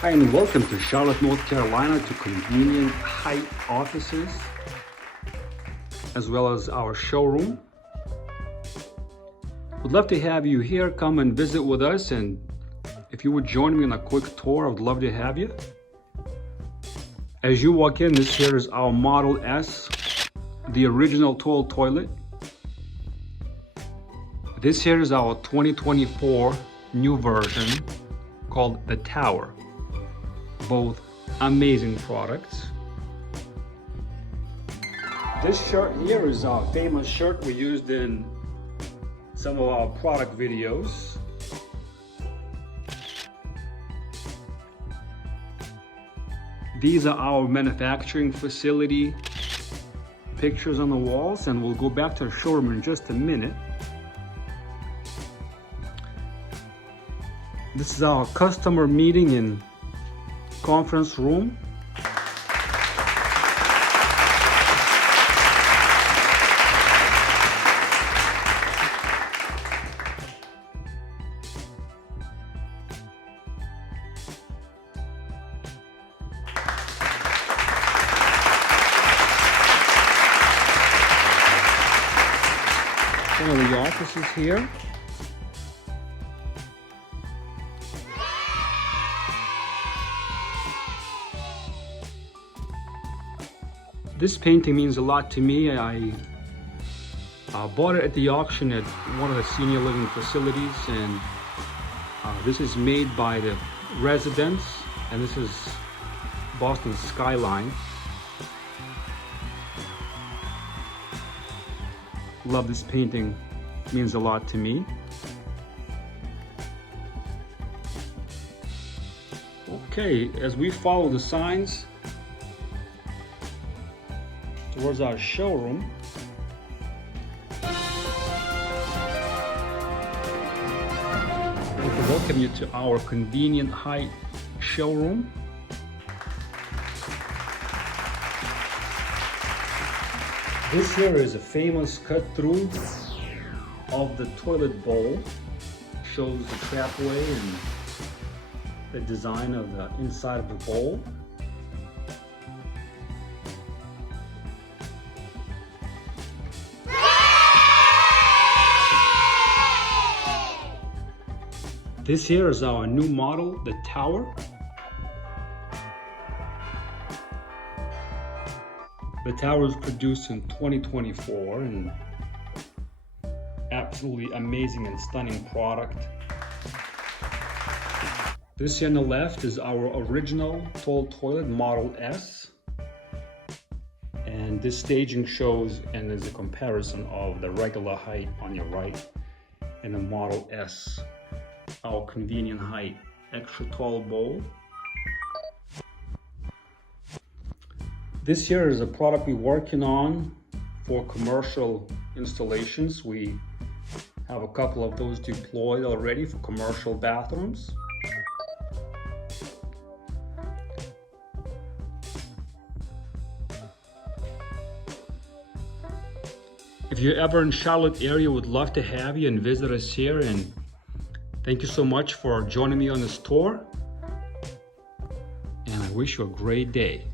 Hi and welcome to Charlotte, North Carolina to convenient height offices as well as our showroom. Would love to have you here. Come and visit with us, and if you would join me on a quick tour, I would love to have you. As you walk in, this here is our Model S, the original tall toilet. This here is our 2024 new version called the Tower. Both amazing products. This shirt here is our famous shirt we used in some of our product videos. These are our manufacturing facility pictures on the walls, and we'll go back to the showroom in just a minute. This is our customer meeting and conference room. One of the offices here. This painting means a lot to me. I bought it at the auction at one of the senior living facilities, and this is made by the residents, and this is Boston skyline. Love this painting, means a lot to me. Okay, as we follow the signs towards our showroom, I'd like to welcome you to our convenient height showroom. This here is a famous cut through of the toilet bowl. Shows the trapway and the design of the inside of the bowl. This here is our new model, the Tower. The Tower was produced in 2024 and absolutely amazing and stunning product. This here on the left is our original tall toilet, Model S. And this staging shows and is a comparison of the regular height on your right and the Model S. Our convenient height, extra tall bowl. This here is a product we're working on for commercial installations. We have a couple of those deployed already for commercial bathrooms. If you're ever in Charlotte area, would love to have you and visit us here, and thank you so much for joining me on this tour, and I wish you a great day.